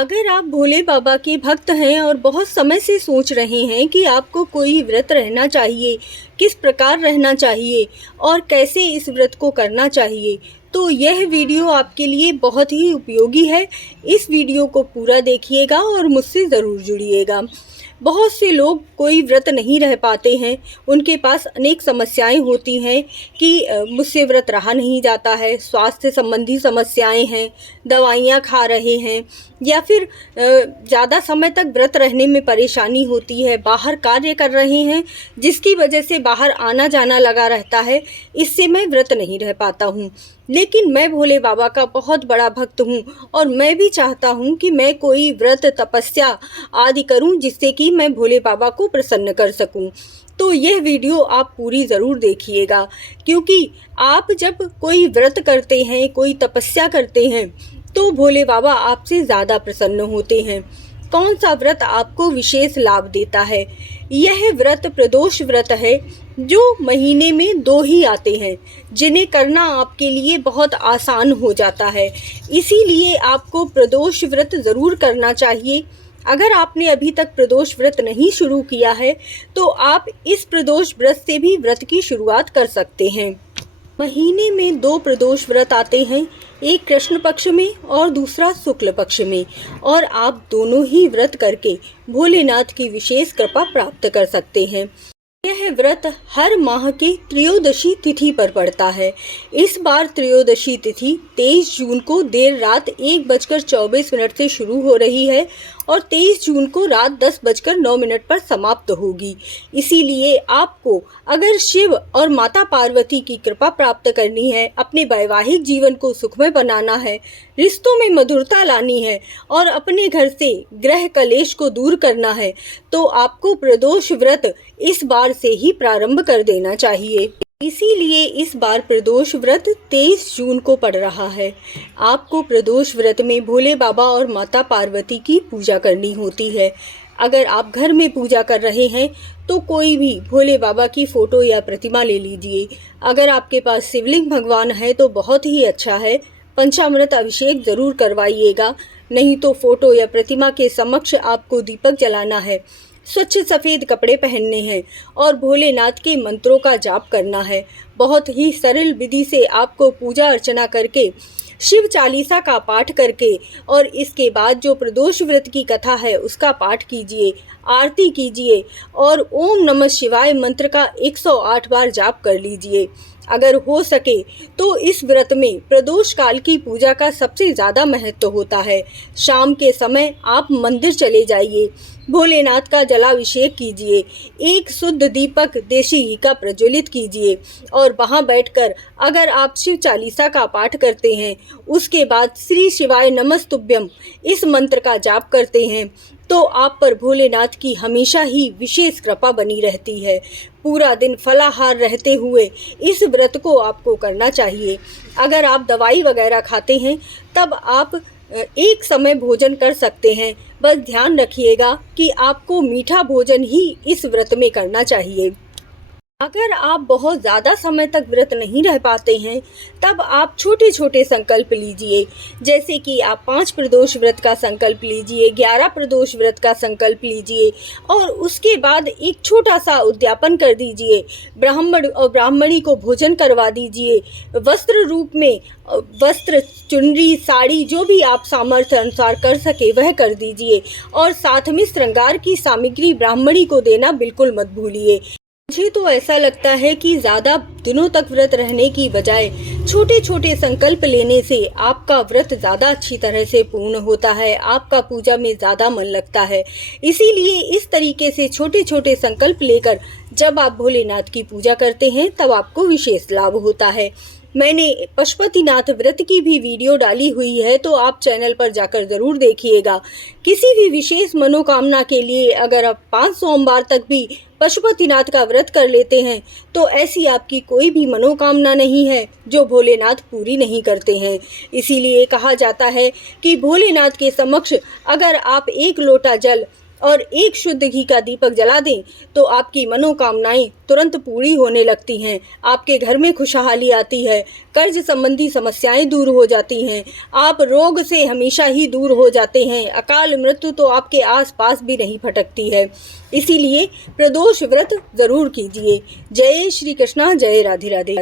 अगर आप भोले बाबा के भक्त हैं और बहुत समय से सोच रहे हैं कि आपको कोई व्रत रहना चाहिए, किस प्रकार रहना चाहिए और कैसे इस व्रत को करना चाहिए, तो यह वीडियो आपके लिए बहुत ही उपयोगी है। इस वीडियो को पूरा देखिएगा और मुझसे ज़रूर जुड़िएगा। बहुत से लोग कोई व्रत नहीं रह पाते हैं, उनके पास अनेक समस्याएं होती हैं कि मुझसे व्रत रहा नहीं जाता है, स्वास्थ्य संबंधी समस्याएं हैं, दवाइयाँ खा रहे हैं या फिर ज़्यादा समय तक व्रत रहने में परेशानी होती है, बाहर कार्य कर रहे हैं जिसकी वजह से बाहर आना जाना लगा रहता है, इससे मैं व्रत नहीं रह पाता हूँ। लेकिन मैं भोले बाबा का बहुत बड़ा भक्त हूँ और मैं भी चाहता हूँ कि मैं कोई व्रत तपस्या आदि करूँ जिससे कि मैं भोले बाबा को प्रसन्न कर सकूँ। तो यह वीडियो आप पूरी ज़रूर देखिएगा, क्योंकि आप जब कोई व्रत करते हैं, कोई तपस्या करते हैं तो भोले बाबा आपसे ज़्यादा प्रसन्न होते हैं। कौन सा व्रत आपको विशेष लाभ देता है? यह व्रत प्रदोष व्रत है जो महीने में 2 ही आते हैं, जिन्हें करना आपके लिए बहुत आसान हो जाता है। इसीलिए आपको प्रदोष व्रत ज़रूर करना चाहिए। अगर आपने अभी तक प्रदोष व्रत नहीं शुरू किया है तो आप इस प्रदोष व्रत से भी व्रत की शुरुआत कर सकते हैं। महीने में 2 प्रदोष व्रत आते हैं, एक कृष्ण पक्ष में और दूसरा शुक्ल पक्ष में, और आप दोनों ही व्रत करके भोलेनाथ की विशेष कृपा प्राप्त कर सकते हैं। यह व्रत हर माह की त्रयोदशी तिथि पर पड़ता है। इस बार त्रयोदशी तिथि 23 जून को देर रात 1:24 से शुरू हो रही है और 23 जून को रात 10:09 पर समाप्त होगी। इसीलिए आपको अगर शिव और माता पार्वती की कृपा प्राप्त करनी है, अपने वैवाहिक जीवन को सुखमय बनाना है, रिश्तों में मधुरता लानी है और अपने घर से ग्रह कलेश को दूर करना है, तो आपको प्रदोष व्रत इस बार से ही प्रारंभ कर देना चाहिए। इसीलिए इस बार प्रदोष व्रत 23 जून को पड़ रहा है। आपको प्रदोष व्रत में भोले बाबा और माता पार्वती की पूजा करनी होती है। अगर आप घर में पूजा कर रहे हैं तो कोई भी भोले बाबा की फ़ोटो या प्रतिमा ले लीजिए। अगर आपके पास शिवलिंग भगवान है तो बहुत ही अच्छा है, पंचामृत अभिषेक ज़रूर करवाइएगा। नहीं तो फ़ोटो या प्रतिमा के समक्ष आपको दीपक जलाना है, स्वच्छ सफ़ेद कपड़े पहनने हैं और भोलेनाथ के मंत्रों का जाप करना है। बहुत ही सरल विधि से आपको पूजा अर्चना करके, शिव चालीसा का पाठ करके और इसके बाद जो प्रदोष व्रत की कथा है उसका पाठ कीजिए, आरती कीजिए और ओम नमः शिवाय मंत्र का 108 बार जाप कर लीजिए। अगर हो सके तो इस व्रत में प्रदोष काल की पूजा का सबसे ज़्यादा महत्व होता है। शाम के समय आप मंदिर चले जाइए, भोलेनाथ का जलाभिषेक कीजिए, एक शुद्ध दीपक देशी घी का प्रज्वलित कीजिए और वहां बैठकर अगर आप शिव चालीसा का पाठ करते हैं, उसके बाद श्री शिवाय नमस्तुभ्यम इस मंत्र का जाप करते हैं, तो आप पर भोलेनाथ की हमेशा ही विशेष कृपा बनी रहती है। पूरा दिन फलाहार रहते हुए इस व्रत को आपको करना चाहिए। अगर आप दवाई वगैरह खाते हैं तब आप एक समय भोजन कर सकते हैं। बस ध्यान रखिएगा कि आपको मीठा भोजन ही इस व्रत में करना चाहिए। अगर आप बहुत ज़्यादा समय तक व्रत नहीं रह पाते हैं तब आप छोटे छोटे संकल्प लीजिए, जैसे कि आप 5 प्रदोष व्रत का संकल्प लीजिए, 11 प्रदोष व्रत का संकल्प लीजिए और उसके बाद एक छोटा सा उद्यापन कर दीजिए। ब्राह्मण और ब्राह्मणी को भोजन करवा दीजिए। वस्त्र रूप में वस्त्र, चुनरी, साड़ी जो भी आप सामर्थ्य अनुसार कर सके वह कर दीजिए और साथ में श्रृंगार की सामग्री ब्राह्मणी को देना बिल्कुल मत भूलिए। मुझे तो ऐसा लगता है कि ज़्यादा दिनों तक व्रत रहने की बजाय छोटे छोटे संकल्प लेने से आपका व्रत ज़्यादा अच्छी तरह से पूर्ण होता है, आपका पूजा में ज़्यादा मन लगता है। इसीलिए इस तरीके से छोटे छोटे संकल्प लेकर जब आप भोलेनाथ की पूजा करते हैं तब आपको विशेष लाभ होता है। मैंने पशुपतिनाथ व्रत की भी वीडियो डाली हुई है, तो आप चैनल पर जाकर ज़रूर देखिएगा। किसी भी विशेष मनोकामना के लिए अगर आप 5 सोमवार तक भी पशुपतिनाथ का व्रत कर लेते हैं तो ऐसी आपकी कोई भी मनोकामना नहीं है जो भोलेनाथ पूरी नहीं करते हैं। इसीलिए कहा जाता है कि भोलेनाथ के समक्ष अगर आप 1 लोटा जल और एक शुद्ध घी का दीपक जला दें तो आपकी मनोकामनाएं तुरंत पूरी होने लगती हैं। आपके घर में खुशहाली आती है, कर्ज संबंधी समस्याएं दूर हो जाती हैं, आप रोग से हमेशा ही दूर हो जाते हैं, अकाल मृत्यु तो आपके आसपास भी नहीं फटकती है। इसीलिए प्रदोष व्रत जरूर कीजिए। जय श्री कृष्णा, जय राधे राधे।